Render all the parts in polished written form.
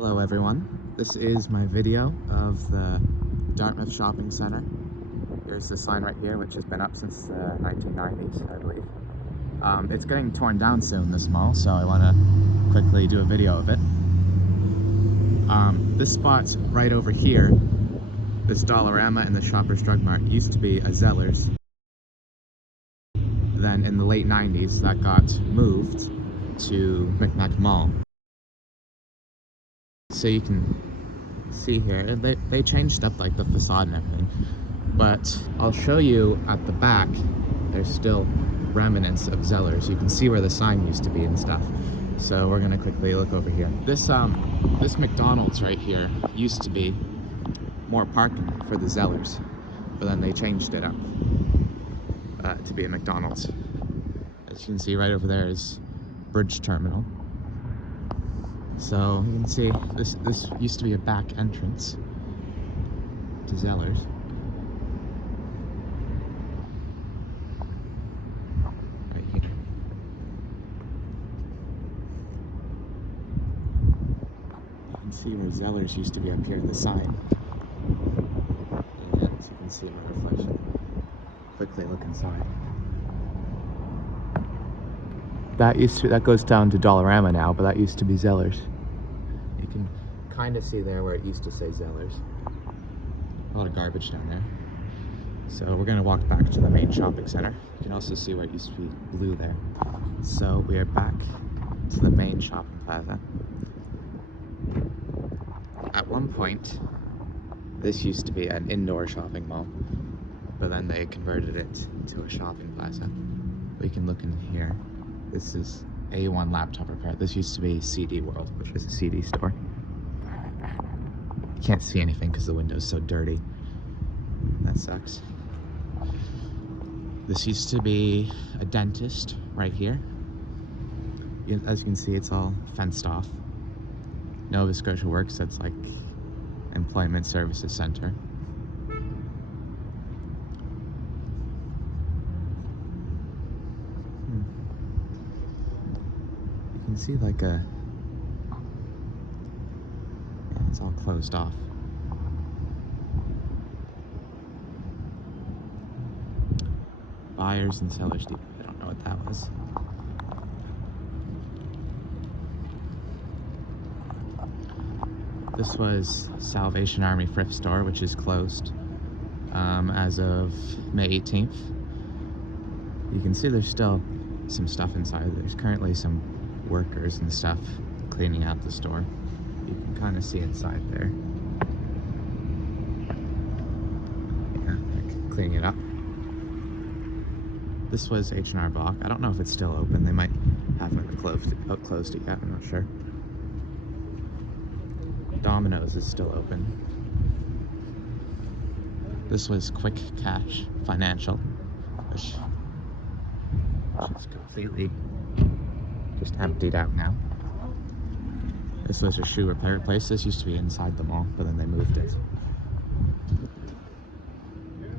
Hello everyone, this is my video of the Dartmouth Shopping Centre. Here's the sign right here, which has been up since the 1990s, I believe. It's getting torn down soon, this mall, so I want to quickly do a video of it. This spot's right over here. This Dollarama and the Shoppers Drug Mart used to be a Zellers. Then in the late 90s, that got moved to Micmac Mall. So you can see here, they changed up like the facade and everything, but I'll show you at the back, there's still remnants of Zellers. You can see where the sign used to be and stuff. So we're gonna quickly look over here. This McDonald's right here used to be more parking for the Zellers, but then they changed it up to be a McDonald's. As you can see right over there is Bridge Terminal. So you can see this used to be a back entrance to Zellers. Right here. You can see where Zellers used to be up here, the sign. And you can see my reflection. Quickly look inside. That goes down to Dollarama now, but that used to be Zellers. You can kind of see there where it used to say Zellers. A lot of garbage down there. So we're gonna walk back to the main shopping center. You can also see where it used to be blue there. So we are back to the main shopping plaza. At one point, this used to be an indoor shopping mall, but then they converted it to a shopping plaza. We can look in here. This is A1 laptop repair. This used to be CD World, which is a CD store. You can't see anything because the window's so dirty. That sucks. This used to be a dentist right here. As you can see, it's all fenced off. Scotia Works, that's like Employment Services Center. You can see like it's all closed off. Buyers and Sellers Depot, I don't know what that was. This was Salvation Army Thrift Store, which is closed as of May 18th. You can see there's still some stuff inside. There's currently some workers and stuff cleaning out the store. You can kind of see inside there. Yeah, they're cleaning it up. This was H&R Block. I don't know if it's still open. They might haven't closed it yet. I'm not sure. Dominos is still open. This was Quick Cash Financial, which is completely just emptied out now. This was a shoe repair place. This used to be inside the mall, but then they moved it.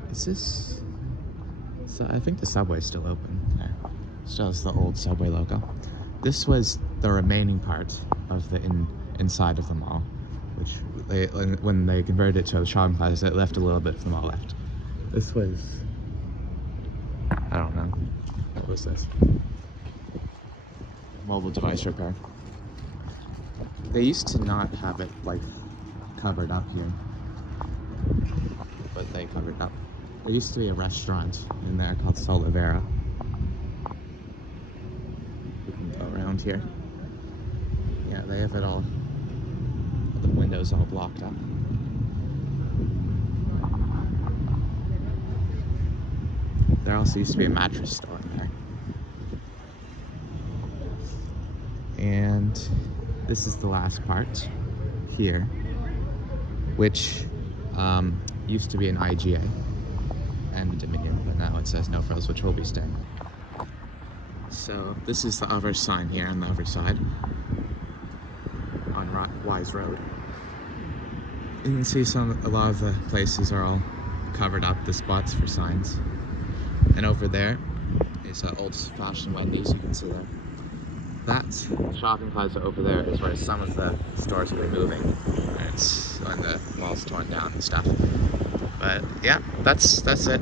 Is this... So I think the Subway's still open there. Still has the old Subway logo. This was the remaining part of the inside of the mall, which when they converted it to a shopping plaza, it left a little bit of the mall left. This was... I don't know. What was this? Mobile device repair. They used to not have it like covered up here, but they covered up. There used to be a restaurant in there called Solovera. We can go around here. Yeah, they have it all. The windows all blocked up. There also used to be a mattress store in there. And this is the last part here, which used to be an IGA and a Dominion, but now it says No Frills, which will be staying. So this is the other sign here on the other side on Wise Road. You can see a lot of the places are all covered up, the spots for signs. And over there is an old-fashioned Wendy's, you can see there. that shopping plaza over there is where some of the stores will be moving. It's when the mall's torn down and stuff. But yeah, that's it.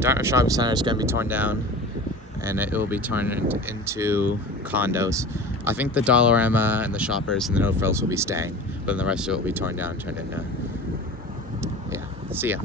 Dartmouth Shopping Centre is going to be torn down, and it will be turned into condos. I think the Dollarama and the Shoppers and the No Frills will be staying, but then the rest of it will be torn down and turned into, yeah, see ya.